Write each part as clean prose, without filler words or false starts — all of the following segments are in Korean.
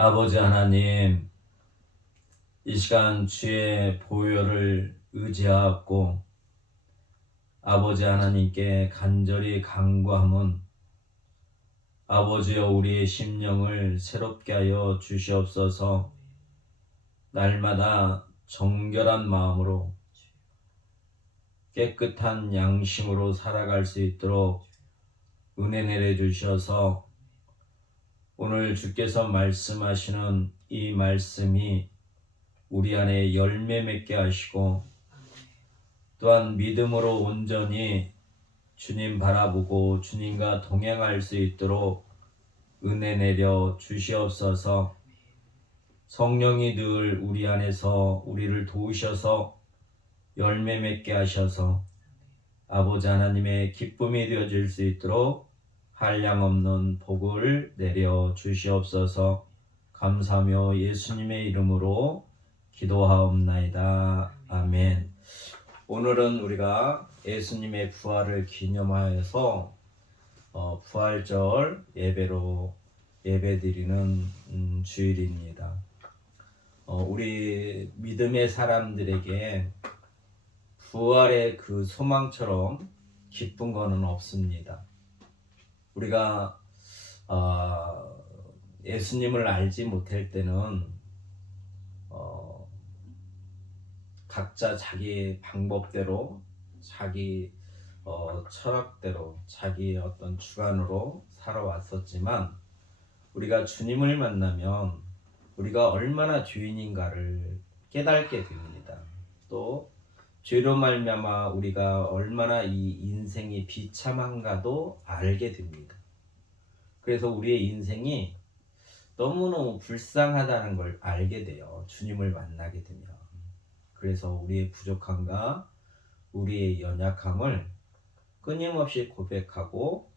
아버지 하나님, 이 시간 주의 보혈을 의지하고 아버지 하나님께 간절히 간구함은 아버지여 우리의 심령을 새롭게 하여 주시옵소서. 날마다 정결한 마음으로 깨끗한 양심으로 살아갈 수 있도록 은혜 내려 주셔서 오늘 주께서 말씀하시는 이 말씀이 우리 안에 열매 맺게 하시고 또한 믿음으로 온전히 주님 바라보고 주님과 동행할 수 있도록 은혜 내려 주시옵소서. 성령이 늘 우리 안에서 우리를 도우셔서 열매 맺게 하셔서 아버지 하나님의 기쁨이 되어질 수 있도록 한량없는 복을 내려 주시옵소서. 감사하며 예수님의 이름으로 기도하옵나이다. 아멘. 오늘은 우리가 예수님의 부활을 기념하여서 부활절 예배로 예배드리는 주일입니다. 우리 믿음의 사람들에게 부활의 그 소망처럼 기쁜 것은 없습니다. 우리가 예수님을 알지 못할 때는 각자 자기 방법대로 자기 철학대로 자기 어떤 주관으로 살아왔었지만 우리가 주님을 만나면 우리가 얼마나 죄인인가를 깨닫게 됩니다. 또 죄로 말미암아 우리가 얼마나 이 인생이 비참한가도 알게 됩니다. 그래서 우리의 인생이 너무너무 불쌍하다는 걸 알게 돼요. 주님을 만나게 되면. 그래서 우리의 부족함과 우리의 연약함을 끊임없이 고백하고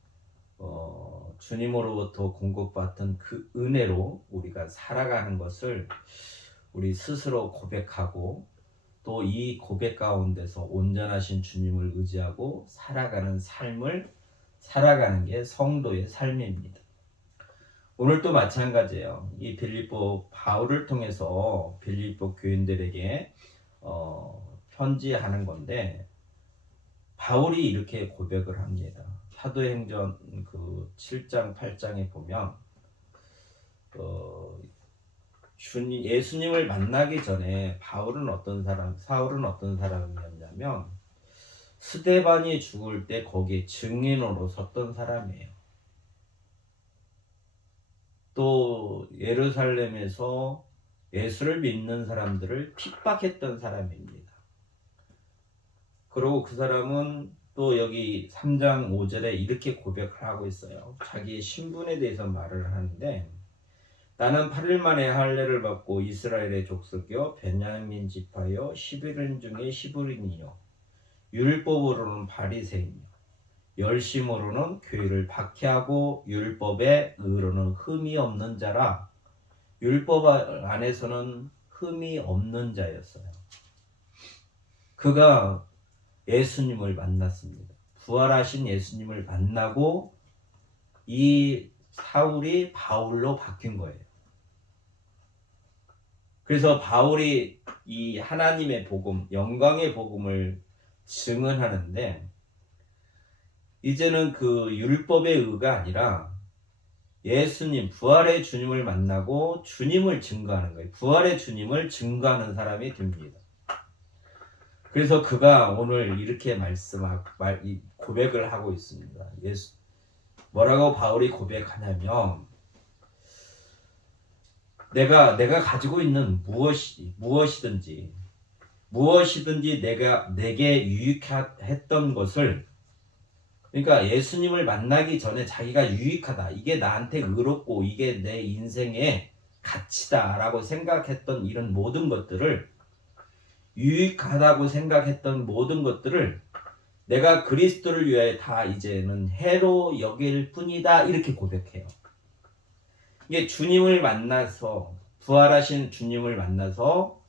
주님으로부터 공급받은 그 은혜로 우리가 살아가는 것을 우리 스스로 고백하고 또 이 고백 가운데서 온전하신 주님을 의지하고 살아가는 삶을 살아가는 게 성도의 삶입니다. 오늘도 마찬가지예요. 이 빌립보 바울을 통해서 빌립보 교인들에게 편지하는 건데 바울이 이렇게 고백을 합니다. 사도행전 그 7장 8장에 보면 예수님을 만나기 전에 사울은 어떤 사람이었냐면 스데반이 죽을 때 거기에 증인으로 섰던 사람이에요. 또 예루살렘에서 예수를 믿는 사람들을 핍박했던 사람입니다. 그리고 그 사람은 또 여기 3장 5절에 이렇게 고백을 하고 있어요. 자기의 신분에 대해서 말을 하는데 나는 8일 만에 할례를 받고 이스라엘의 족속이요 베냐민 지파요 11인 중에 10인이요 율법으로는 바리새인이요 열심으로는 교회를 박해하고 율법의 의로는 흠이 없는 자라. 율법 안에서는 흠이 없는 자였어요. 그가 예수님을 만났습니다. 부활하신 예수님을 만나고 이 사울이 바울로 바뀐 거예요. 그래서 바울이 이 하나님의 복음, 영광의 복음을 증언하는데 이제는 그 율법의 의가 아니라 예수님, 부활의 주님을 만나고 주님을 증거하는 거예요. 부활의 주님을 증거하는 사람이 됩니다. 그래서 그가 오늘 이렇게 고백을 하고 있습니다. 뭐라고 바울이 고백하냐면 내가 가지고 있는 무엇이든지 내게 유익했던 것을 그러니까 예수님을 만나기 전에 자기가 유익하다. 이게 나한테 의롭고 이게 내 인생의 가치다라고 생각했던 이런 모든 것들을 유익하다고 생각했던 모든 것들을 내가 그리스도를 위하여 다 이제는 해로 여길 뿐이다. 이렇게 고백해요. 이게 주님을 만나서 부활하신 주님을 만나서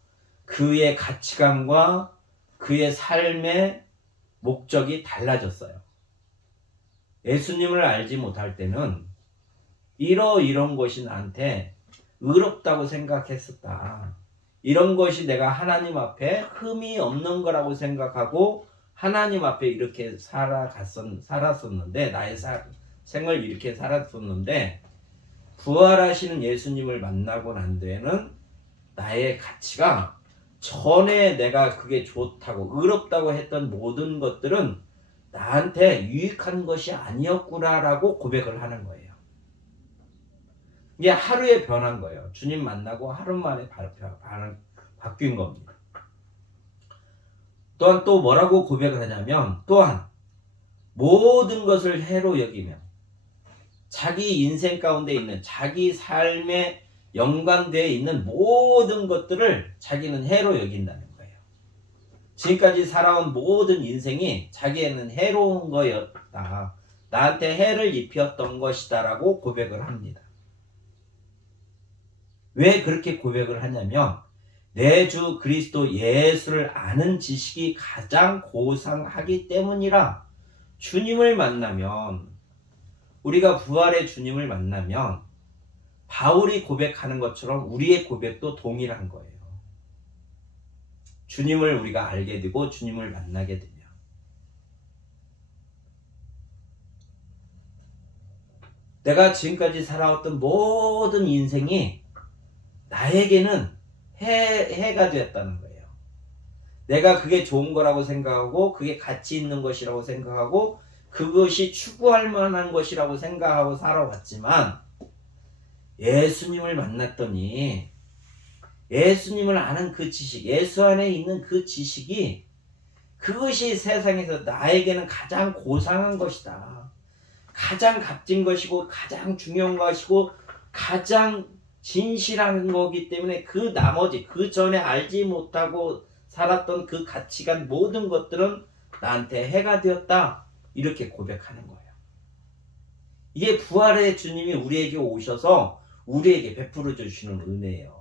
그의 가치관과 그의 삶의 목적이 달라졌어요. 예수님을 알지 못할 때는 이런 것이 나한테 의롭다고 생각했었다. 이런 것이 내가 하나님 앞에 흠이 없는 거라고 생각하고 하나님 앞에 이렇게 살았었는데 나의 생을 이렇게 살았었는데 부활하시는 예수님을 만나고 난 뒤에는 나의 가치가 전에 내가 그게 좋다고 의롭다고 했던 모든 것들은 나한테 유익한 것이 아니었구나라고 고백을 하는 거예요. 이게 하루에 변한 거예요. 주님 만나고 하루 만에 바뀐 겁니다. 또한 또 뭐라고 고백을 하냐면 또한 모든 것을 해로 여기며 자기 인생 가운데 있는 자기 삶에 연관되어 있는 모든 것들을 자기는 해로 여긴다는 거예요. 지금까지 살아온 모든 인생이 자기에는 해로운 거였다. 나한테 해를 입혔던 것이다 라고 고백을 합니다. 왜 그렇게 고백을 하냐면 내 주 그리스도 예수를 아는 지식이 가장 고상하기 때문이라. 주님을 만나면 우리가 부활의 주님을 만나면 바울이 고백하는 것처럼 우리의 고백도 동일한 거예요. 주님을 우리가 알게 되고 주님을 만나게 되면 내가 지금까지 살아왔던 모든 인생이 나에게는 해가 되었다는 거예요. 내가 그게 좋은 거라고 생각하고 그게 가치 있는 것이라고 생각하고 그것이 추구할 만한 것이라고 생각하고 살아왔지만 예수님을 만났더니 예수님을 아는 그 지식, 예수 안에 있는 그 지식이 그것이 세상에서 나에게는 가장 고상한 것이다. 가장 값진 것이고 가장 중요한 것이고 가장 진실한 거기 때문에 그 나머지 그 전에 알지 못하고 살았던 그 가치관 모든 것들은 나한테 해가 되었다. 이렇게 고백하는 거예요. 이게 부활의 주님이 우리에게 오셔서 우리에게 베풀어 주시는 은혜예요.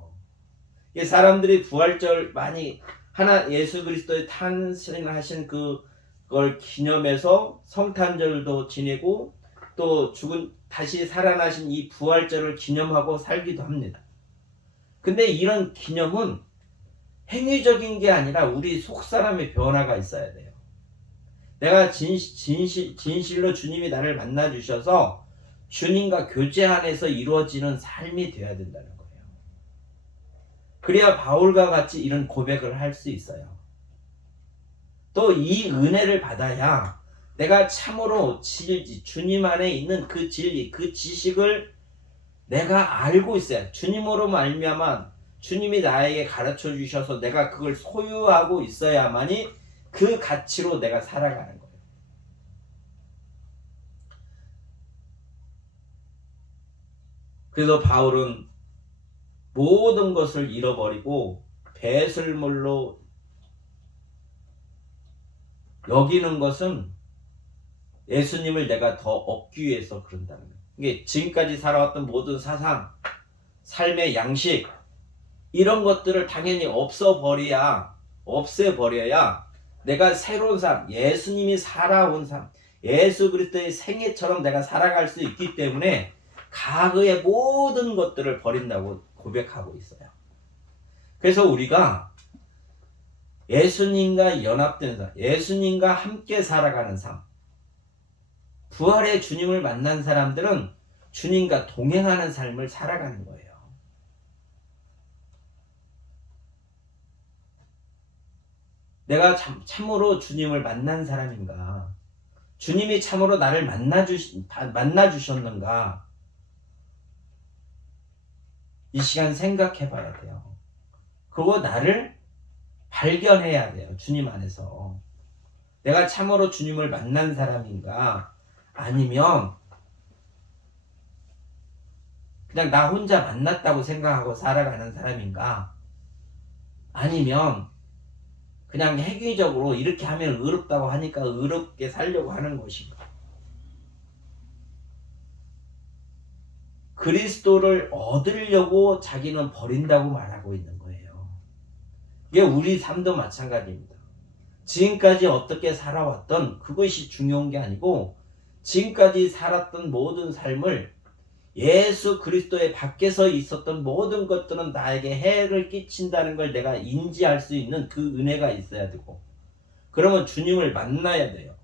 이게 사람들이 부활절 많이 예수 그리스도의 탄생하신 그걸 기념해서 성탄절도 지내고 또 다시 살아나신 이 부활절을 기념하고 살기도 합니다. 근데 이런 기념은 행위적인 게 아니라 우리 속사람의 변화가 있어야 돼요. 내가 진실로 주님이 나를 만나 주셔서 주님과 교제 안에서 이루어지는 삶이 되어야 된다는 거예요. 그래야 바울과 같이 이런 고백을 할 수 있어요. 또 이 은혜를 받아야 내가 참으로 주님 안에 있는 그 진리, 그 지식을 내가 알고 있어야 주님으로 말미암아 주님이 나에게 가르쳐 주셔서 내가 그걸 소유하고 있어야만이 그 가치로 내가 살아가는 거예요. 그래서 바울은 모든 것을 잃어버리고 배설물로 여기는 것은 예수님을 내가 더 얻기 위해서 그런다는 거예요. 이게 지금까지 살아왔던 모든 사상, 삶의 양식 이런 것들을 당연히 없애버려야 내가 새로운 삶, 예수님이 살아온 삶, 예수 그리스도의 생애처럼 내가 살아갈 수 있기 때문에 과거의 모든 것들을 버린다고 고백하고 있어요. 그래서 우리가 예수님과 연합된 삶, 예수님과 함께 살아가는 삶, 부활의 주님을 만난 사람들은 주님과 동행하는 삶을 살아가는 거예요. 내가 참으로 주님을 만난 사람인가? 주님이 참으로 나를 만나 주셨는가? 이 시간 생각해 봐야 돼요. 그리고 나를 발견해야 돼요. 주님 안에서. 내가 참으로 주님을 만난 사람인가? 아니면 그냥 나 혼자 만났다고 생각하고 살아가는 사람인가? 아니면 그냥 행위적으로 이렇게 하면 의롭다고 하니까 의롭게 살려고 하는 것인가? 그리스도를 얻으려고 자기는 버린다고 말하고 있는 거예요. 이게 우리 삶도 마찬가지입니다. 지금까지 어떻게 살아왔던 그것이 중요한 게 아니고 지금까지 살았던 모든 삶을 예수 그리스도의 밖에서 있었던 모든 것들은 나에게 해를 끼친다는 걸 내가 인지할 수 있는 그 은혜가 있어야 되고, 그러면 주님을 만나야 돼요.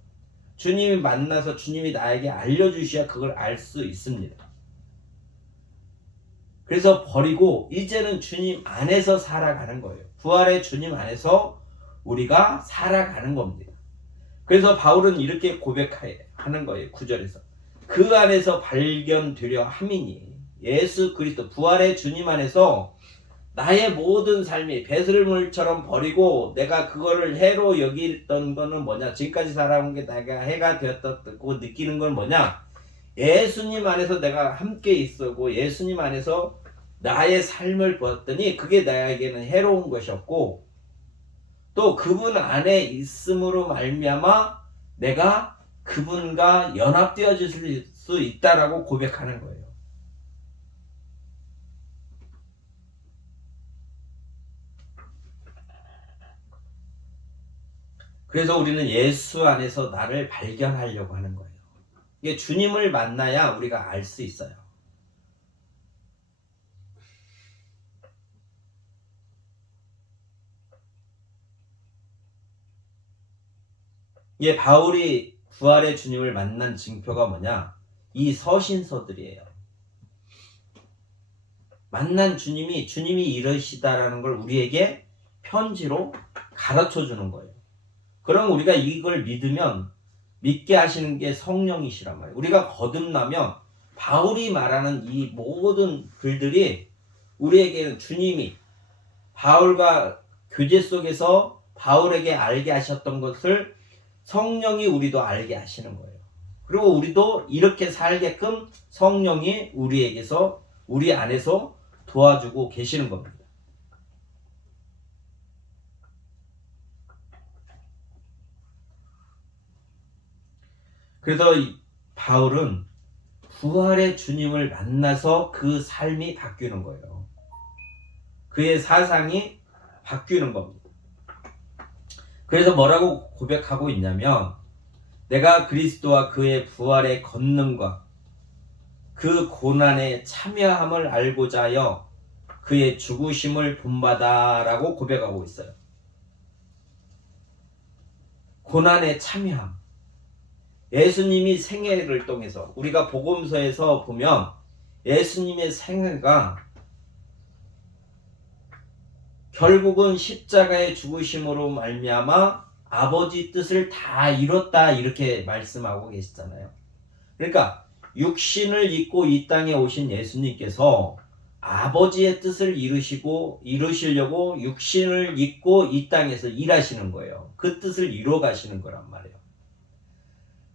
주님이 만나서 주님이 나에게 알려주셔야 그걸 알 수 있습니다. 그래서 버리고 이제는 주님 안에서 살아가는 거예요. 부활의 주님 안에서 우리가 살아가는 겁니다. 그래서 바울은 이렇게 고백하는 거예요. 9절에서 그 안에서 발견되려 함이니, 예수 그리스도 부활의 주님 안에서 나의 모든 삶이 배설물처럼 버리고 내가 그거를 해로 여기던 거는 뭐냐, 지금까지 살아온 게 내가 해가 되었다고 느끼는 건 뭐냐, 예수님 안에서 내가 함께 있었고 예수님 안에서 나의 삶을 보았더니 그게 나에게는 해로운 것이었고, 또 그분 안에 있음으로 말미암아 내가 그분과 연합되어질 수 있다라고 고백하는 거예요. 그래서 우리는 예수 안에서 나를 발견하려고 하는 거예요. 이게 주님을 만나야 우리가 알 수 있어요. 이게 바울이 부활의 주님을 만난 징표가 뭐냐? 이 서신서들이에요. 만난 주님이 이러시다라는 걸 우리에게 편지로 가르쳐 주는 거예요. 그럼 우리가 이걸 믿으면 믿게 하시는 게 성령이시란 말이에요. 우리가 거듭나면 바울이 말하는 이 모든 글들이 우리에게는 주님이 바울과 교제 속에서 바울에게 알게 하셨던 것을 성령이 우리도 알게 하시는 거예요. 그리고 우리도 이렇게 살게끔 성령이 우리에게서, 우리 안에서 도와주고 계시는 겁니다. 그래서 바울은 부활의 주님을 만나서 그 삶이 바뀌는 거예요. 그의 사상이 바뀌는 겁니다. 그래서 뭐라고 고백하고 있냐면, 내가 그리스도와 그의 부활의 권능과 그 고난에 참여함을 알고자 하여 그의 죽으심을 본받아라고 고백하고 있어요. 고난에 참여함. 예수님이 생애를 통해서, 우리가 복음서에서 보면 예수님의 생애가 결국은 십자가의 죽으심으로 말미암아 아버지 뜻을 다 이뤘다, 이렇게 말씀하고 계시잖아요. 그러니까 육신을 입고 이 땅에 오신 예수님께서 아버지의 뜻을 이루시려고 육신을 입고 이 땅에서 일하시는 거예요. 그 뜻을 이뤄 가시는 거란 말이에요.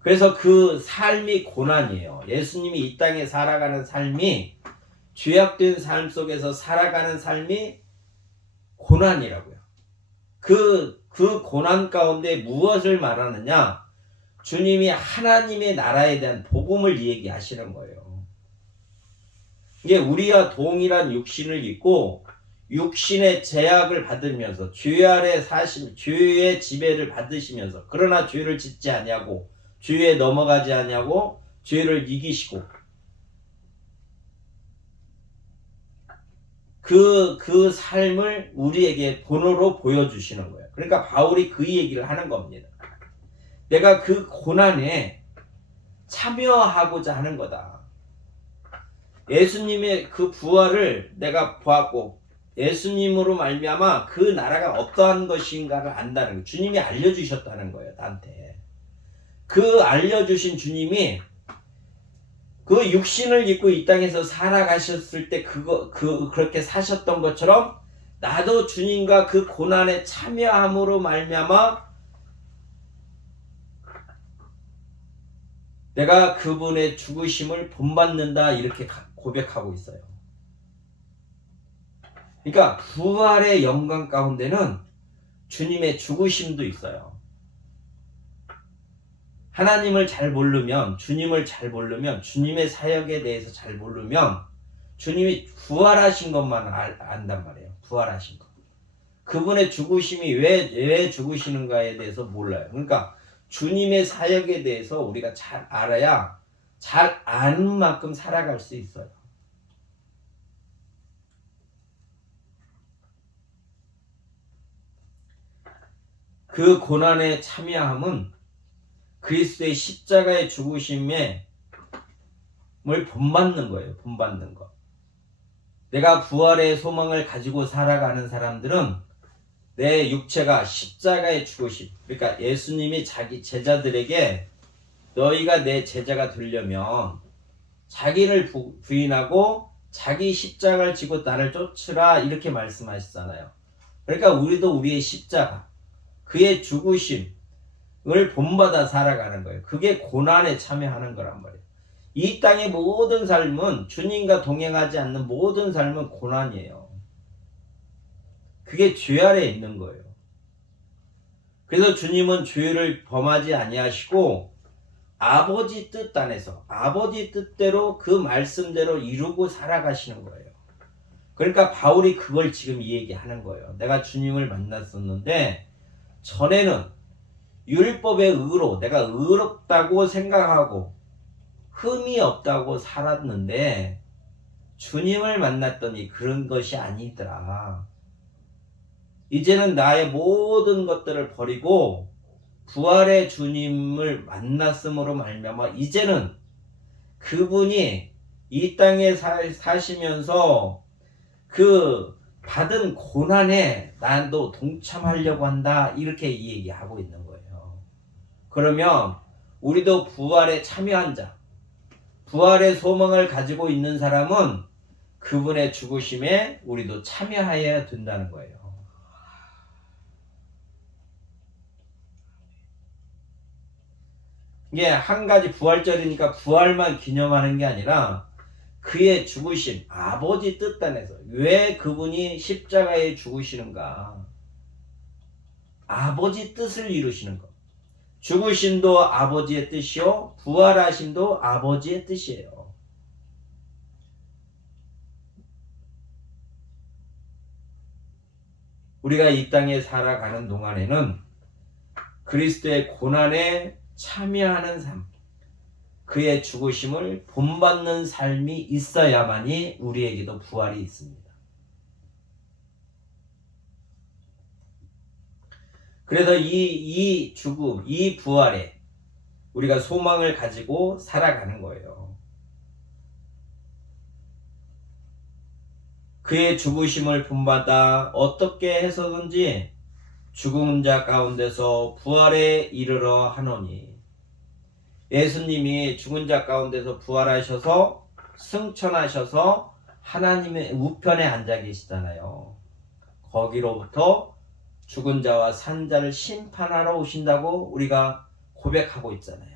그래서 그 삶이 고난이에요. 예수님이 이 땅에 살아가는 삶이, 죄악된 삶 속에서 살아가는 삶이 고난이라고요. 그 고난 가운데 무엇을 말하느냐? 주님이 하나님의 나라에 대한 복음을 얘기하시는 거예요. 이게 우리와 동일한 육신을 입고 육신의 제약을 받으면서 죄 아래 죄의 지배를 받으시면서, 그러나 죄를 짓지 아니하고 죄에 넘어가지 아니하고 죄를 이기시고, 그 삶을 우리에게 본으로 보여주시는 거예요. 그러니까 바울이 그 얘기를 하는 겁니다. 내가 그 고난에 참여하고자 하는 거다. 예수님의 그 부활을 내가 보았고 예수님으로 말미암아 그 나라가 어떠한 것인가를 안다는 거예요. 주님이 알려주셨다는 거예요, 나한테. 그 알려주신 주님이 그 육신을 입고 이 땅에서 살아가셨을 때 그렇게 사셨던 것처럼 나도 주님과 그 고난에 참여함으로 말미암아 내가 그분의 죽으심을 본받는다, 이렇게 고백하고 있어요. 그러니까 부활의 영광 가운데는 주님의 죽으심도 있어요. 하나님을 잘 모르면, 주님을 잘 모르면, 주님의 사역에 대해서 잘 모르면 주님이 부활하신 것만 안단 말이에요. 부활하신 것. 그분의 죽으심이 왜 죽으시는가에 대해서 몰라요. 그러니까 주님의 사역에 대해서 우리가 잘 알아야 잘 아는 만큼 살아갈 수 있어요. 그 고난에 참여함은 그리스도의 십자가의 죽으심에 뭘 본받는 거예요. 본받는 거. 내가 부활의 소망을 가지고 살아가는 사람들은 내 육체가 십자가의 죽으심, 그러니까 예수님이 자기 제자들에게 너희가 내 제자가 되려면 자기를 부인하고 자기 십자가를 지고 나를 쫓으라 이렇게 말씀하시잖아요. 그러니까 우리도 우리의 십자가, 그의 죽으심을 본받아 살아가는 거예요. 그게 고난에 참여하는 거란 말이에요. 이 땅의 모든 삶은, 주님과 동행하지 않는 모든 삶은 고난이에요. 그게 죄 아래에 있는 거예요. 그래서 주님은 죄를 범하지 아니하시고 아버지 뜻 안에서 아버지 뜻대로 그 말씀대로 이루고 살아가시는 거예요. 그러니까 바울이 그걸 지금 이 얘기하는 거예요. 내가 주님을 만났었는데 전에는 율법의 의로 내가 의롭다고 생각하고 흠이 없다고 살았는데 주님을 만났더니 그런 것이 아니더라. 이제는 나의 모든 것들을 버리고 부활의 주님을 만났음으로 말미암아 이제는 그분이 이 땅에 사시면서 그 받은 고난에 나도 동참하려고 한다, 이렇게 이 얘기하고 있는 거예요. 그러면 우리도 부활에 참여한 자, 부활의 소망을 가지고 있는 사람은 그분의 죽으심에 우리도 참여해야 된다는 거예요. 이게 한 가지 부활절이니까 부활만 기념하는 게 아니라 그의 죽으심, 아버지 뜻 안에서 왜 그분이 십자가에 죽으시는가, 아버지 뜻을 이루시는 것. 죽으심도 아버지의 뜻이요 부활하심도 아버지의 뜻이에요. 우리가 이 땅에 살아가는 동안에는 그리스도의 고난에 참여하는 삶, 그의 죽으심을 본받는 삶이 있어야만이 우리에게도 부활이 있습니다. 그래서 이 죽음, 이 부활에 우리가 소망을 가지고 살아가는 거예요. 그의 죽으심을 본받아 어떻게 해서든지 죽은 자 가운데서 부활에 이르러 하노니, 예수님이 죽은 자 가운데서 부활하셔서 승천하셔서 하나님의 우편에 앉아 계시잖아요. 거기로부터 죽은 자와 산 자를 심판하러 오신다고 우리가 고백하고 있잖아요.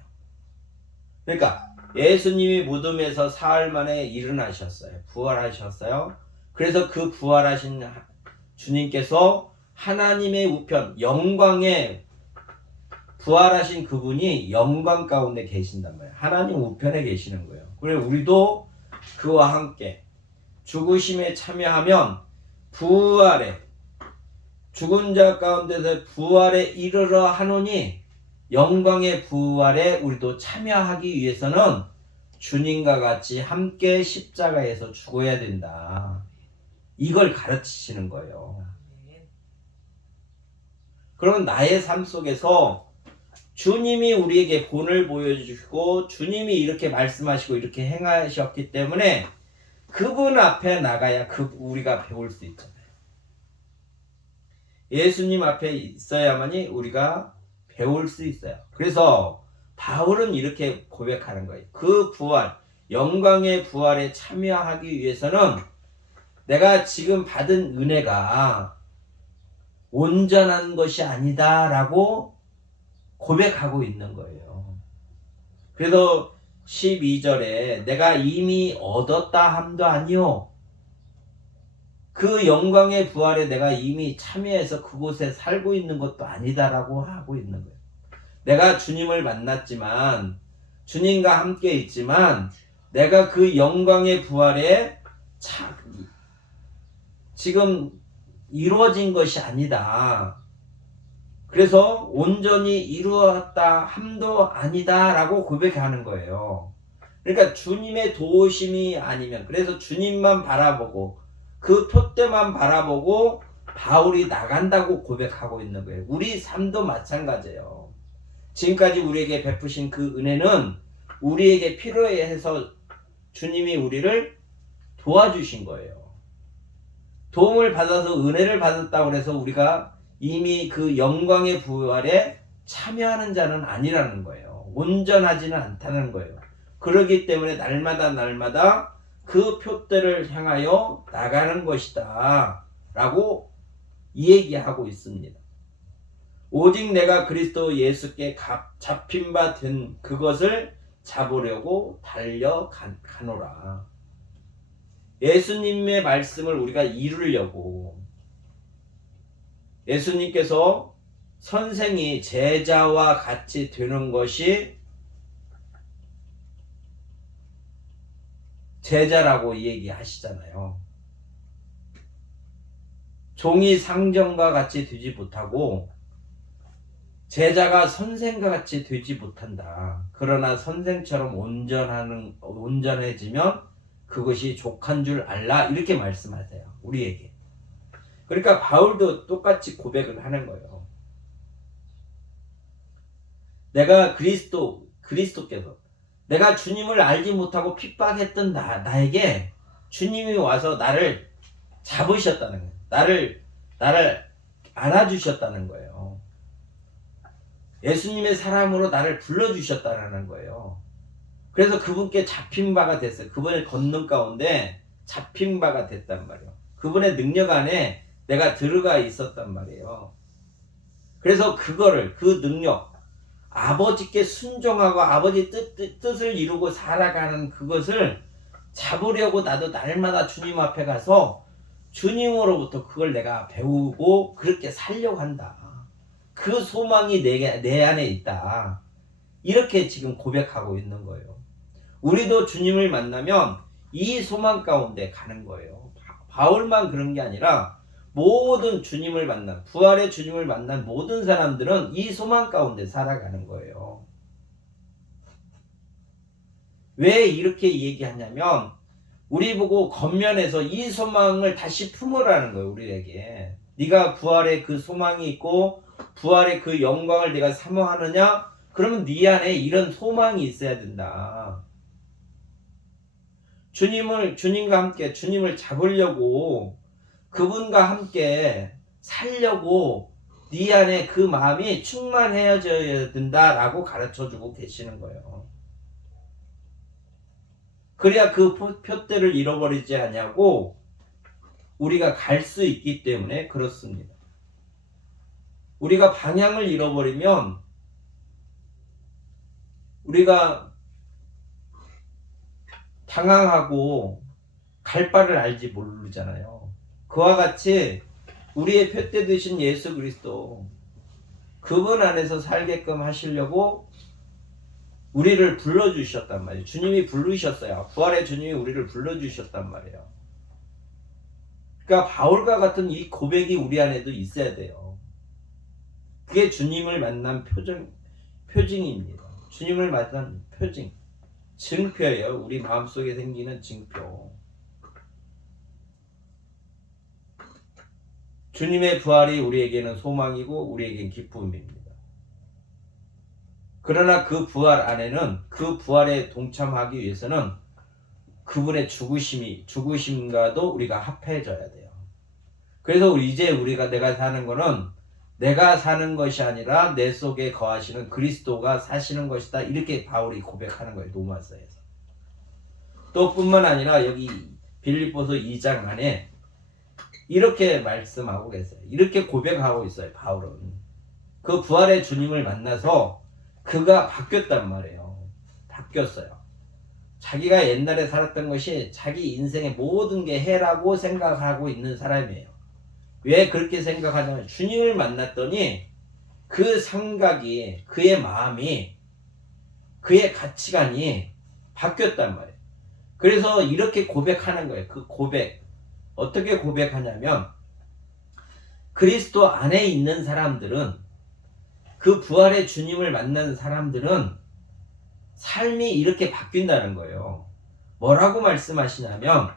그러니까 예수님이 무덤에서 사흘 만에 일어나셨어요. 부활하셨어요. 그래서 그 부활하신 주님께서 하나님의 우편, 영광에 부활하신 그분이 영광 가운데 계신단 말이에요. 하나님 우편에 계시는 거예요. 그래서 우리도 그와 함께 죽으심에 참여하면 부활에, 죽은 자 가운데서 부활에 이르러 하노니, 영광의 부활에 우리도 참여하기 위해서는 주님과 같이 함께 십자가에서 죽어야 된다. 이걸 가르치시는 거예요. 그러면 나의 삶 속에서 주님이 우리에게 본을 보여주시고 주님이 이렇게 말씀하시고 이렇게 행하셨기 때문에 그분 앞에 나가야 우리가 배울 수 있잖아요. 예수님 앞에 있어야만이 우리가 배울 수 있어요. 그래서 바울은 이렇게 고백하는 거예요. 그 부활, 영광의 부활에 참여하기 위해서는 내가 지금 받은 은혜가 온전한 것이 아니다라고 고백하고 있는 거예요. 그래서 12절에 내가 이미 얻었다 함도 아니요, 그 영광의 부활에 내가 이미 참여해서 그곳에 살고 있는 것도 아니다라고 하고 있는 거예요. 내가 주님을 만났지만, 주님과 함께 있지만 내가 그 영광의 부활에 지금 이루어진 것이 아니다. 그래서 온전히 이루었다 함도 아니다 라고 고백하는 거예요. 그러니까 주님의 도우심이 아니면, 그래서 주님만 바라보고 그 표대만 바라보고 바울이 나간다고 고백하고 있는 거예요. 우리 삶도 마찬가지예요. 지금까지 우리에게 베푸신 그 은혜는 우리에게 필요해서 주님이 우리를 도와주신 거예요. 도움을 받아서 은혜를 받았다고 해서 우리가 이미 그 영광의 부활에 참여하는 자는 아니라는 거예요. 온전하지는 않다는 거예요. 그렇기 때문에 날마다 그 표대를 향하여 나가는 것이다 라고 얘기하고 있습니다. 오직 내가 그리스도 예수께 잡힌 바 된 그것을 잡으려고 달려가노라. 예수님의 말씀을 우리가 이루려고, 예수님께서 선생이 제자와 같이 되는 것이 제자라고 얘기하시잖아요. 종이 상전과 같이 되지 못하고 제자가 선생과 같이 되지 못한다. 그러나 선생처럼 온전해지면 그것이 족한 줄 알라. 이렇게 말씀하세요. 우리에게. 그러니까 바울도 똑같이 고백을 하는 거예요. 내가 그리스도께서 내가 주님을 알지 못하고 핍박했던 나에게 주님이 와서 나를 잡으셨다는 거예요. 나를 안아주셨다는 거예요. 예수님의 사람으로 나를 불러주셨다는 거예요. 그래서 그분께 잡힌 바가 됐어요. 그분의 권능 가운데 잡힌 바가 됐단 말이에요. 그분의 능력 안에 내가 들어가 있었단 말이에요. 그래서 그 능력, 아버지께 순종하고 아버지 뜻을 이루고 살아가는 그것을 잡으려고 나도 날마다 주님 앞에 가서 주님으로부터 그걸 내가 배우고 그렇게 살려고 한다. 그 소망이 내 안에 있다. 이렇게 지금 고백하고 있는 거예요. 우리도 주님을 만나면 이 소망 가운데 가는 거예요. 바울만 그런 게 아니라 모든 주님을 만난, 부활의 주님을 만난 모든 사람들은 이 소망 가운데 살아가는 거예요. 왜 이렇게 얘기하냐면 우리 보고 겉면에서 이 소망을 다시 품으라는 거예요. 우리에게. 네가 부활의 그 소망이 있고 부활의 그 영광을 네가 사모하느냐? 그러면 네 안에 이런 소망이 있어야 된다. 주님과 함께 주님을 잡으려고 그분과 함께 살려고 네 안에 그 마음이 충만해져야 된다라고 가르쳐주고 계시는 거예요. 그래야 그 표대를 잃어버리지 않냐고 우리가 갈 수 있기 때문에 그렇습니다. 우리가 방향을 잃어버리면 우리가 당황하고 갈 바를 알지 모르잖아요. 그와 같이 우리의 표대 되신 예수 그리스도 그분 안에서 살게끔 하시려고 우리를 불러주셨단 말이에요. 주님이 부르셨어요. 부활의 주님이 우리를 불러주셨단 말이에요. 그러니까 바울과 같은 이 고백이 우리 안에도 있어야 돼요. 그게 주님을 만난 표징입니다. 주님을 만난 표징. 증표예요. 우리 마음속에 생기는 증표. 주님의 부활이 우리에게는 소망이고 우리에게는 기쁨입니다. 그러나 그 부활 안에는 그 부활에 동참하기 위해서는 그분의 죽으심과도 우리가 합해져야 돼요. 그래서 이제 내가 사는 거는 내가 사는 것이 아니라 내 속에 거하시는 그리스도가 사시는 것이다. 이렇게 바울이 고백하는 거예요. 로마서에서. 또 뿐만 아니라 여기 빌립보서 2장 안에 이렇게 말씀하고 계세요. 이렇게 고백하고 있어요. 바울은. 그 부활의 주님을 만나서 그가 바뀌었단 말이에요. 바뀌었어요. 자기가 옛날에 살았던 것이 자기 인생의 모든 게 해라고 생각하고 있는 사람이에요. 왜 그렇게 생각하냐면 주님을 만났더니 그 생각이, 그의 마음이, 그의 가치관이 바뀌었단 말이에요. 그래서 이렇게 고백하는 거예요. 그 고백. 어떻게 고백하냐면 그리스도 안에 있는 사람들은, 그 부활의 주님을 만난 사람들은 삶이 이렇게 바뀐다는 거예요. 뭐라고 말씀하시냐면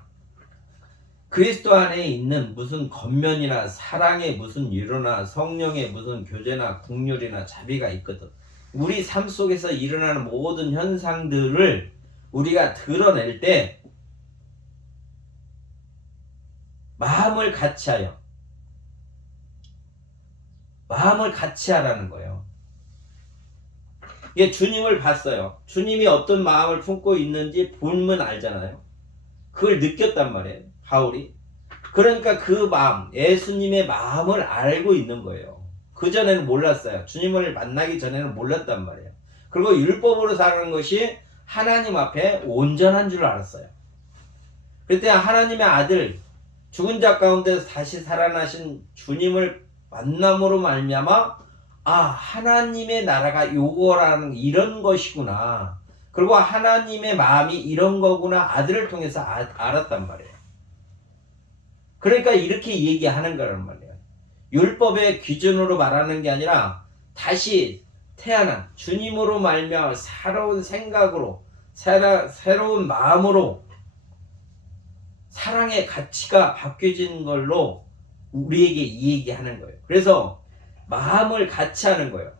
그리스도 안에 있는 무슨 겉면이나 사랑의 무슨 위로나 성령의 무슨 교제나 긍휼이나 자비가 있거든. 우리 삶 속에서 일어나는 모든 현상들을 우리가 드러낼 때 마음을 같이 하라는 거예요. 이게 주님을 봤어요. 주님이 어떤 마음을 품고 있는지 보면 알잖아요. 그걸 느꼈단 말이에요, 바울이. 그러니까 그 마음, 예수님의 마음을 알고 있는 거예요. 그전에는 몰랐어요. 주님을 만나기 전에는 몰랐단 말이에요. 그리고 율법으로 사는 것이 하나님 앞에 온전한 줄 알았어요. 그때 하나님의 아들, 죽은 자 가운데서 다시 살아나신 주님을 만남으로 말미암아 하나님의 나라가 요거라는 이런 것이구나. 그리고 하나님의 마음이 이런 거구나. 아들을 통해서 알았단 말이에요. 그러니까 이렇게 얘기하는 거란 말이에요. 율법의 기준으로 말하는 게 아니라 다시 태어난 주님으로 말미암아 새로운 생각으로 새로운 마음으로 사랑의 가치가 바뀌어진 걸로 우리에게 이 얘기하는 거예요. 그래서 마음을 같이 하는 거예요.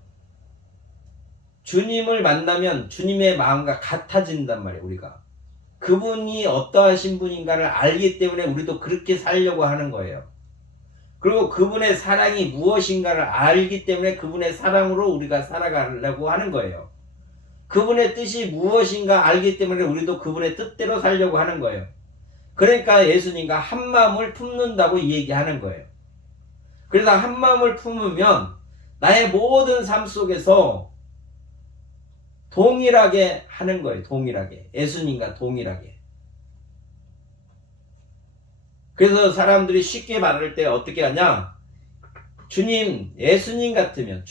주님을 만나면 주님의 마음과 같아진단 말이에요. 우리가 그분이 어떠하신 분인가를 알기 때문에 우리도 그렇게 살려고 하는 거예요. 그리고 그분의 사랑이 무엇인가를 알기 때문에 그분의 사랑으로 우리가 살아가려고 하는 거예요. 그분의 뜻이 무엇인가 알기 때문에 우리도 그분의 뜻대로 살려고 하는 거예요. 그러니까 예수님과 한 마음을 품는다고 얘기하는 거예요. 그래서 한 마음을 품으면 나의 모든 삶 속에서 동일하게 하는 거예요. 동일하게. 예수님과 동일하게. 그래서 사람들이 쉽게 말할 때 어떻게 하냐? 예수님 같으면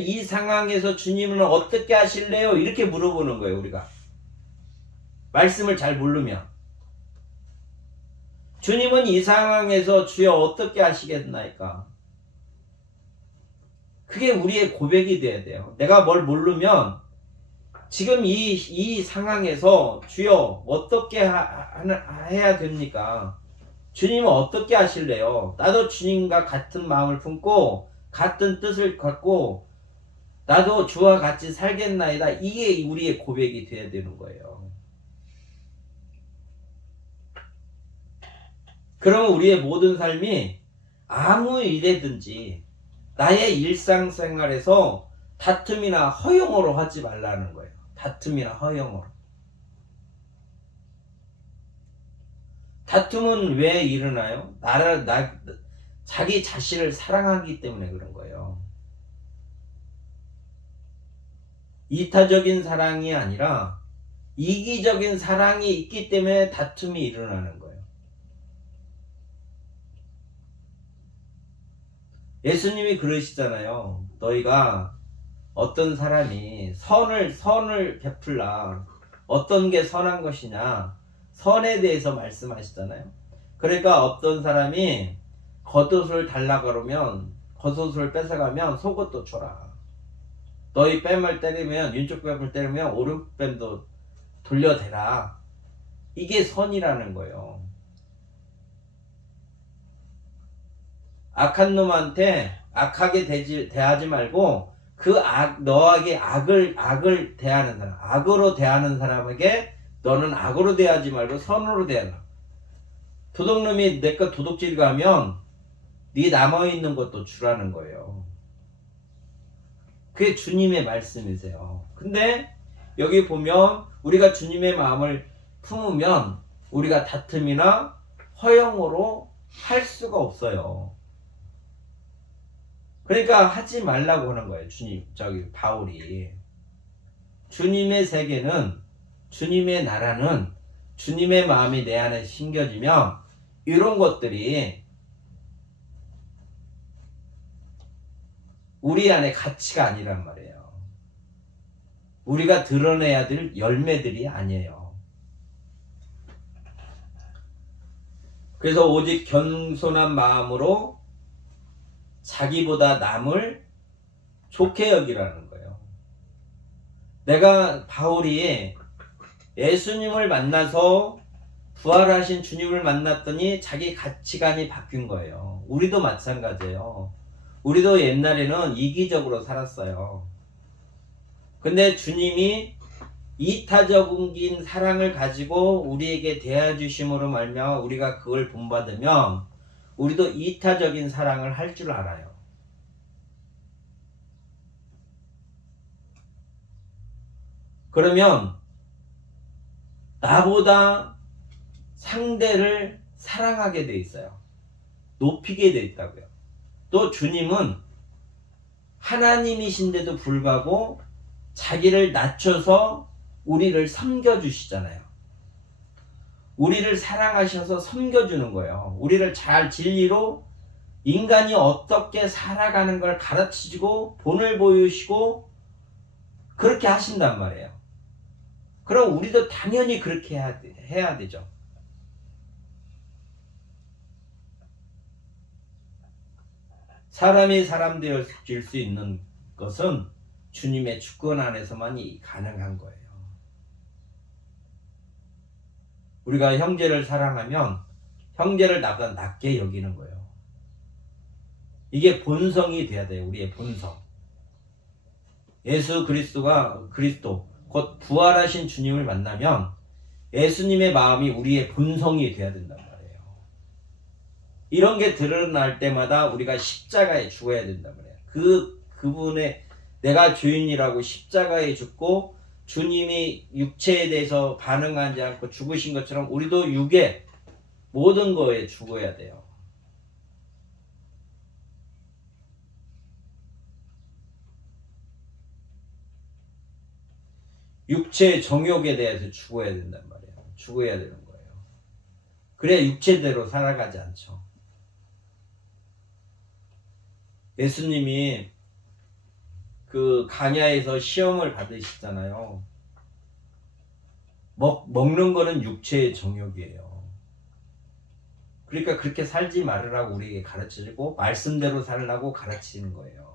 이 상황에서 주님은 어떻게 하실래요? 이렇게 물어보는 거예요. 우리가. 말씀을 잘 모르면. 주님은 이 상황에서 주여 어떻게 하시겠나이까? 그게 우리의 고백이 돼야 돼요. 내가 뭘 모르면 지금 이 상황에서 주여 어떻게 해야 됩니까? 주님은 어떻게 하실래요? 나도 주님과 같은 마음을 품고 같은 뜻을 갖고 나도 주와 같이 살겠나이다. 이게 우리의 고백이 돼야 되는 거예요. 그러면 우리의 모든 삶이 아무 일에든지 나의 일상생활에서 다툼이나 허용으로 하지 말라는 거예요. 다툼이나 허용으로. 다툼은 왜 일어나요? 자기 자신을 사랑하기 때문에 그런 거예요. 이타적인 사랑이 아니라 이기적인 사랑이 있기 때문에 다툼이 일어나는 거예요. 예수님이 그러시잖아요. 너희가 어떤 사람이 선을 베풀라. 어떤 게 선한 것이냐. 선에 대해서 말씀하시잖아요. 그러니까 어떤 사람이 겉옷을 달라고 그러면 겉옷을 뺏어가면 속옷도 줘라. 너희 뺨을 때리면 왼쪽 뺨을 때리면 오른쪽 뺨도 돌려대라. 이게 선이라는 거예요. 악한 놈한테 악하게 대하지 말고 너에게 악을 대하는 사람, 악으로 대하는 사람에게 너는 악으로 대하지 말고 선으로 대하라. 도둑놈이 내 거 도둑질 가면 네 남아있는 것도 주라는 거예요. 그게 주님의 말씀이세요. 근데 여기 보면 우리가 주님의 마음을 품으면 우리가 다툼이나 허용으로 할 수가 없어요. 그러니까 하지 말라고 하는 거예요. 바울이. 주님의 세계는, 주님의 나라는, 주님의 마음이 내 안에 심겨지면 이런 것들이 우리 안에 가치가 아니란 말이에요. 우리가 드러내야 될 열매들이 아니에요. 그래서 오직 겸손한 마음으로 자기보다 남을 좋게 여기라는 거예요. 바울이 예수님을 만나서 부활하신 주님을 만났더니 자기 가치관이 바뀐 거예요. 우리도 마찬가지예요. 우리도 옛날에는 이기적으로 살았어요. 근데 주님이 이타적인 사랑을 가지고 우리에게 대해 주심으로 말미암아 우리가 그걸 본받으면 우리도 이타적인 사랑을 할 줄 알아요. 그러면 나보다 상대를 사랑하게 돼 있어요. 높이게 돼 있다고요. 또 주님은 하나님이신데도 불구하고 자기를 낮춰서 우리를 섬겨주시잖아요. 우리를 사랑하셔서 섬겨주는 거예요. 우리를 잘 진리로 인간이 어떻게 살아가는 걸 가르치시고 본을 보이시고 그렇게 하신단 말이에요. 그럼 우리도 당연히 그렇게 해야 되죠. 사람이 사람 되어질 수 있는 것은 주님의 주권 안에서만이 가능한 거예요. 우리가 형제를 사랑하면 형제를 나보다 낮게 여기는 거예요. 이게 본성이 돼야 돼요. 우리의 본성. 예수 그리스도 곧 부활하신 주님을 만나면 예수님의 마음이 우리의 본성이 돼야 된단 말이에요. 이런 게 드러날 때마다 우리가 십자가에 죽어야 된단 말이에요. 그분의 내가 주인이라고 십자가에 죽고 주님이 육체에 대해서 반응하지 않고 죽으신 것처럼 우리도 육의 모든 거에 죽어야 돼요. 육체의 정욕에 대해서 죽어야 된단 말이에요. 죽어야 되는 거예요. 그래야 육체대로 살아가지 않죠. 예수님이 그 강야에서 시험을 받으시잖아요. 먹는 거는 육체의 정욕이에요. 그러니까 그렇게 살지 말으라고 우리에게 가르쳐주고 말씀대로 살라고 가르치는 거예요.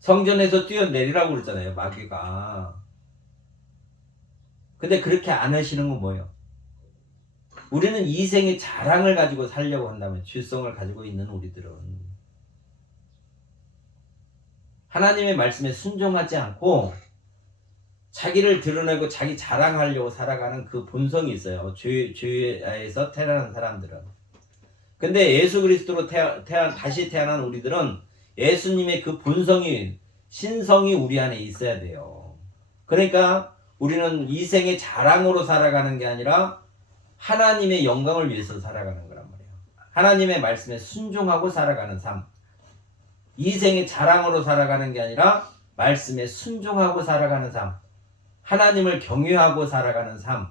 성전에서 뛰어내리라고 그러잖아요. 마귀가. 근데 그렇게 안 하시는 건 뭐예요? 우리는 이생의 자랑을 가지고 살려고 한다면 죄성을 가지고 있는 우리들은 하나님의 말씀에 순종하지 않고 자기를 드러내고 자기 자랑하려고 살아가는 그 본성이 있어요. 죄에서 태어난 사람들은. 근데 예수 그리스도로 다시 태어난 우리들은 예수님의 그 본성이 신성이 우리 안에 있어야 돼요. 그러니까 우리는 이생의 자랑으로 살아가는 게 아니라 하나님의 영광을 위해서 살아가는 거란 말이에요. 하나님의 말씀에 순종하고 살아가는 삶. 이생의 자랑으로 살아가는 게 아니라 말씀에 순종하고 살아가는 삶. 하나님을 경외하고 살아가는 삶.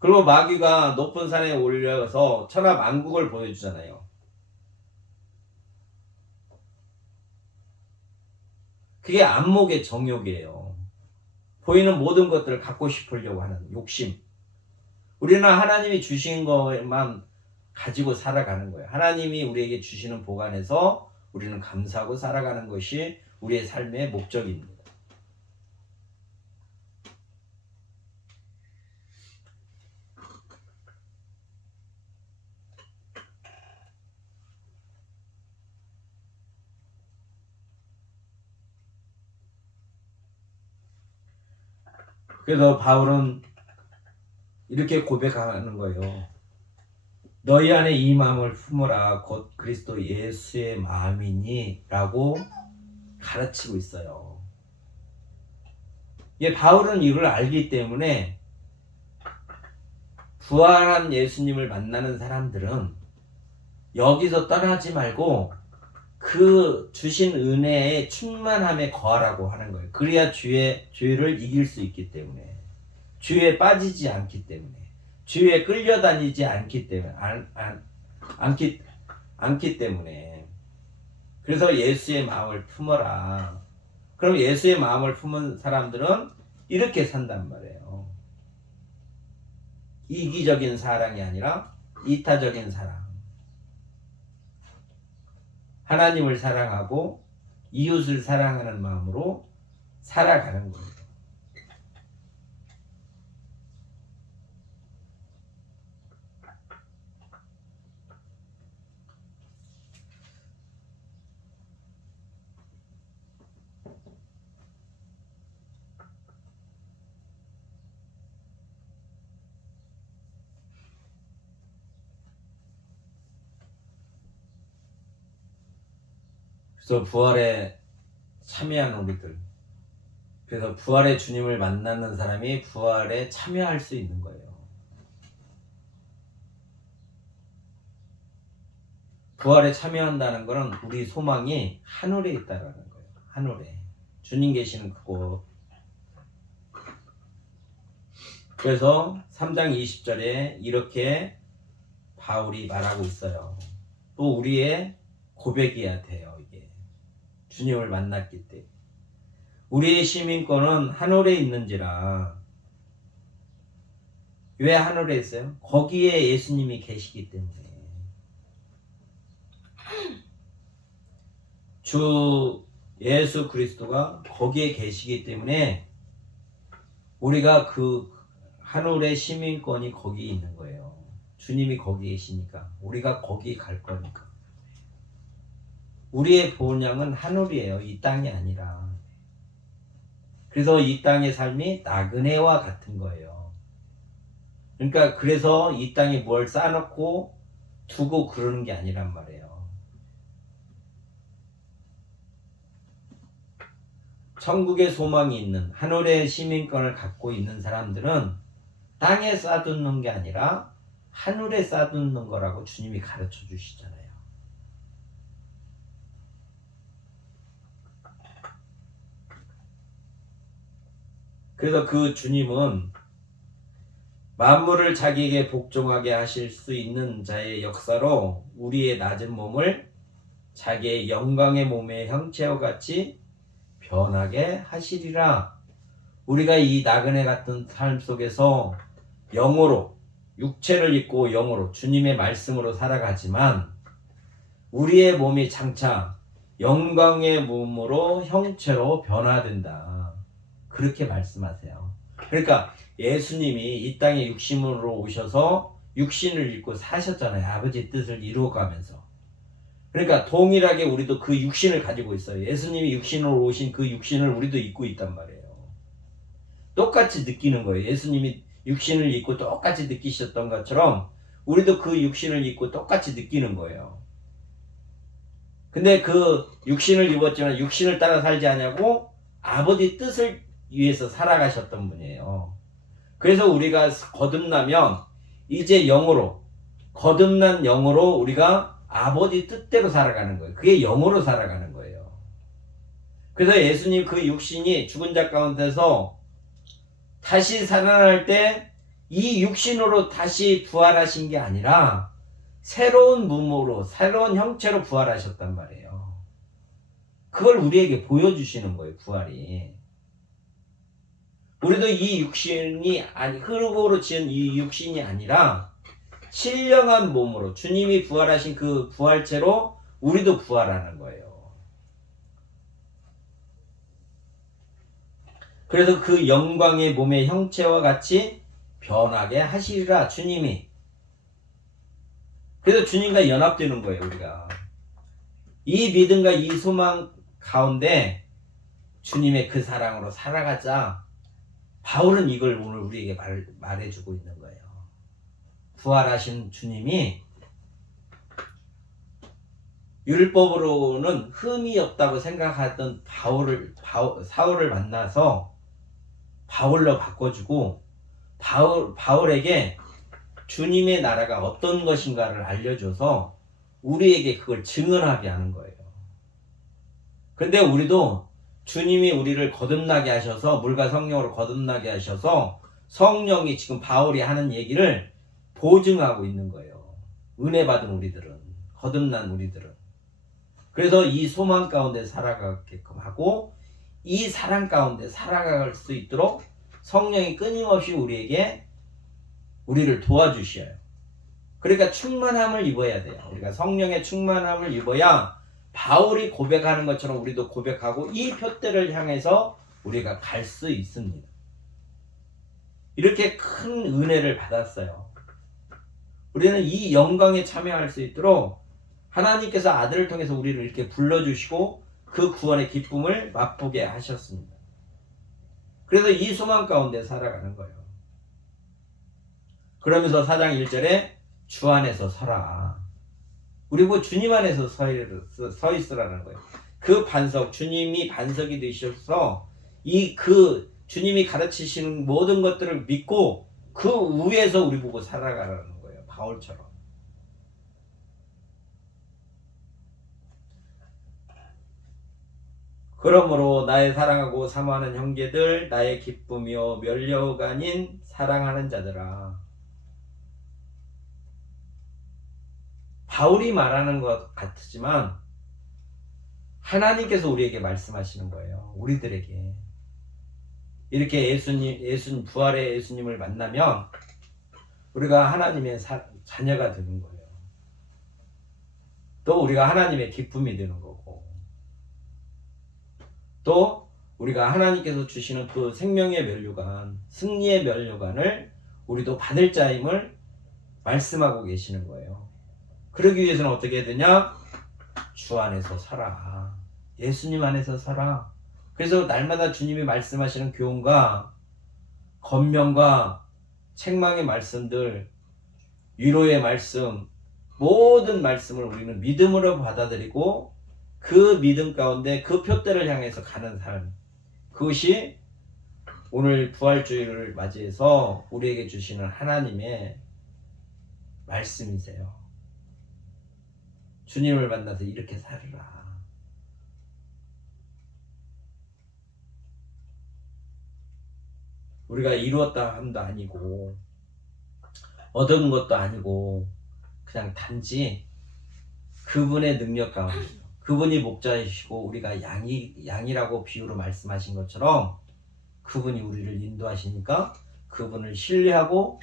그리고 마귀가 높은 산에 올려서 천하 만국을 보여주잖아요. 그게 안목의 정욕이에요. 보이는 모든 것들을 갖고 싶으려고 하는 욕심. 우리는 하나님이 주신 것만 가지고 살아가는 거예요. 하나님이 우리에게 주시는 보관에서 우리는 감사하고 살아가는 것이 우리의 삶의 목적입니다. 그래서 바울은 이렇게 고백하는 거예요. 너희 안에 이 마음을 품으라 곧 그리스도 예수의 마음이니 라고 가르치고 있어요. 바울은 이걸 알기 때문에 부활한 예수님을 만나는 사람들은 여기서 떠나지 말고 그 주신 은혜의 충만함에 거하라고 하는 거예요. 그래야 죄를 이길 수 있기 때문에, 죄에 빠지지 않기 때문에, 죄에 끌려다니지 않기 때문에, 않기 때문에. 그래서 예수의 마음을 품어라. 그럼 예수의 마음을 품은 사람들은 이렇게 산단 말이에요. 이기적인 사랑이 아니라 이타적인 사랑. 하나님을 사랑하고 이웃을 사랑하는 마음으로 살아가는 거예요. 그래서 부활에 참여한 우리들, 그래서 부활의 주님을 만나는 사람이 부활에 참여할 수 있는 거예요. 부활에 참여한다는 것은 우리 소망이 하늘에 있다라는 거예요. 하늘에 주님 계시는 그곳. 그래서 3장 20절에 이렇게 바울이 말하고 있어요. 또 우리의 고백이어야 돼요. 이게 주님을 만났기 때문에 우리의 시민권은 하늘에 있는지라. 왜 하늘에 있어요? 거기에 예수님이 계시기 때문에. 주 예수 그리스도가 거기에 계시기 때문에 우리가 그 하늘의 시민권이 거기에 있는 거예요. 주님이 거기에 계시니까 우리가 거기 갈 거니까. 우리의 본향은 하늘이에요. 이 땅이 아니라. 그래서 이 땅의 삶이 나그네와 같은 거예요. 그러니까 그래서 이 땅에 뭘 쌓아놓고 두고 그러는 게 아니란 말이에요. 천국의 소망이 있는 하늘의 시민권을 갖고 있는 사람들은 땅에 쌓아두는 게 아니라 하늘에 쌓아두는 거라고 주님이 가르쳐 주시잖아요. 그래서 그 주님은 만물을 자기에게 복종하게 하실 수 있는 자의 역사로 우리의 낮은 몸을 자기의 영광의 몸의 형체와 같이 변하게 하시리라. 우리가 이 나그네 같은 삶 속에서 영으로 육체를 입고 영으로 주님의 말씀으로 살아가지만 우리의 몸이 장차 영광의 몸으로 형체로 변화된다. 그렇게 말씀하세요. 그러니까 예수님이 이 땅에 육신으로 오셔서 육신을 입고 사셨잖아요. 아버지 뜻을 이루어가면서. 그러니까 동일하게 우리도 그 육신을 가지고 있어요. 예수님이 육신으로 오신 그 육신을 우리도 입고 있단 말이에요. 똑같이 느끼는 거예요. 예수님이 육신을 입고 똑같이 느끼셨던 것처럼 우리도 그 육신을 입고 똑같이 느끼는 거예요. 근데 그 육신을 입었지만 육신을 따라 살지 않냐고 아버지 뜻을 위해서 살아가셨던 분이에요. 그래서 우리가 거듭나면 이제 영으로, 거듭난 영으로 우리가 아버지 뜻대로 살아가는 거예요. 그게 영으로 살아가는 거예요. 그래서 예수님 그 육신이 죽은 자 가운데서 다시 살아날 때 이 육신으로 다시 부활하신 게 아니라 새로운 몸으로, 새로운 형체로 부활하셨단 말이에요. 그걸 우리에게 보여주시는 거예요, 부활이. 우리도 이 육신이 흙으로 지은 이 육신이 아니라 신령한 몸으로 주님이 부활하신 그 부활체로 우리도 부활하는 거예요. 그래서 그 영광의 몸의 형체와 같이 변하게 하시리라, 주님이. 그래서 주님과 연합되는 거예요, 우리가. 이 믿음과 이 소망 가운데 주님의 그 사랑으로 살아가자. 바울은 이걸 오늘 우리에게 말해주고 있는 거예요. 부활하신 주님이 율법으로는 흠이 없다고 생각하던 사울을 만나서 바울로 바꿔주고 바울에게 주님의 나라가 어떤 것인가를 알려줘서 우리에게 그걸 증언하게 하는 거예요. 근데 우리도 주님이 우리를 거듭나게 하셔서 물과 성령으로 거듭나게 하셔서 성령이 지금 바울이 하는 얘기를 보증하고 있는 거예요. 은혜 받은 우리들은, 거듭난 우리들은. 그래서 이 소망 가운데 살아가게끔 하고 이 사랑 가운데 살아갈 수 있도록 성령이 끊임없이 우리를 도와주셔요. 그러니까 충만함을 입어야 돼요. 우리가 성령의 충만함을 입어야 바울이 고백하는 것처럼 우리도 고백하고 이 표대를 향해서 우리가 갈 수 있습니다. 이렇게 큰 은혜를 받았어요. 우리는 이 영광에 참여할 수 있도록 하나님께서 아들을 통해서 우리를 이렇게 불러주시고 그 구원의 기쁨을 맛보게 하셨습니다. 그래서 이 소망 가운데 살아가는 거예요. 그러면서 4장 1절에 주 안에서 서라. 우리 뭐 주님 안에서 서 있으라는 거예요. 그 반석, 주님이 반석이 되셔서 그 주님이 가르치시는 모든 것들을 믿고 그 위에서 우리 보고 살아가라는 거예요. 바울처럼. 그러므로 나의 사랑하고 사모하는 형제들, 나의 기쁨이요 면류가 아닌 사랑하는 자들아. 바울이 말하는 것 같지만 하나님께서 우리에게 말씀하시는 거예요. 우리들에게. 이렇게 예수님 부활의 예수님을 만나면 우리가 하나님의 자녀가 되는 거예요. 또 우리가 하나님의 기쁨이 되는 거고, 또 우리가 하나님께서 주시는 그 생명의 면류관, 승리의 면류관을 우리도 받을 자임을 말씀하고 계시는 거예요. 그러기 위해서는 어떻게 해야 되냐? 주 안에서 살아. 예수님 안에서 살아. 그래서 날마다 주님이 말씀하시는 교훈과 권면과 책망의 말씀들, 위로의 말씀, 모든 말씀을 우리는 믿음으로 받아들이고 그 믿음 가운데 그 표대를 향해서 가는 삶, 그것이 오늘 부활주의를 맞이해서 우리에게 주시는 하나님의 말씀이세요. 주님을 만나서 이렇게 살으라. 우리가 이루었다 함도 아니고 얻은 것도 아니고 그냥 단지 그분의 능력 가운데, 그분이 목자이시고 우리가 양이라고 비유로 말씀하신 것처럼 그분이 우리를 인도하시니까 그분을 신뢰하고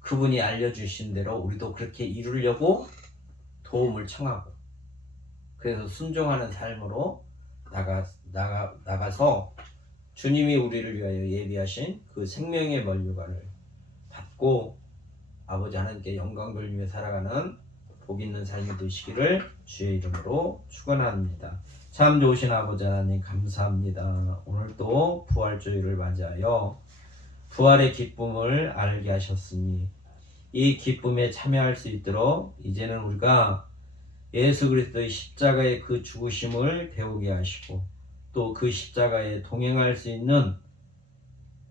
그분이 알려주신 대로 우리도 그렇게 이루려고 도움을 청하고, 그래서 순종하는 삶으로 나가서 주님이 우리를 위하여 예비하신 그 생명의 면류관을 받고 아버지 하나님께 영광 돌리며 살아가는 복 있는 삶이 되시기를 주의 이름으로 축원합니다. 참 좋으신 아버지 하나님 감사합니다. 오늘도 부활주의를 맞이하여 부활의 기쁨을 알게 하셨으니 이 기쁨에 참여할 수 있도록 이제는 우리가 예수 그리스도의 십자가의 그 죽으심을 배우게 하시고 또 그 십자가에 동행할 수 있는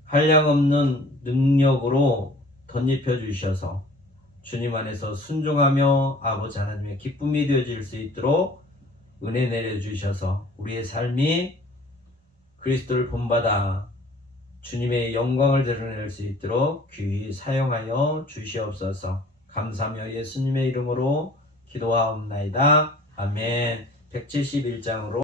한량없는 능력으로 덧입혀 주셔서 주님 안에서 순종하며 아버지 하나님의 기쁨이 되어질 수 있도록 은혜 내려주셔서 우리의 삶이 그리스도를 본받아 주님의 영광을 드러낼 수 있도록 귀히 사용하여 주시옵소서. 감사하며 예수님의 이름으로 기도하옵나이다. 아멘. 171장으로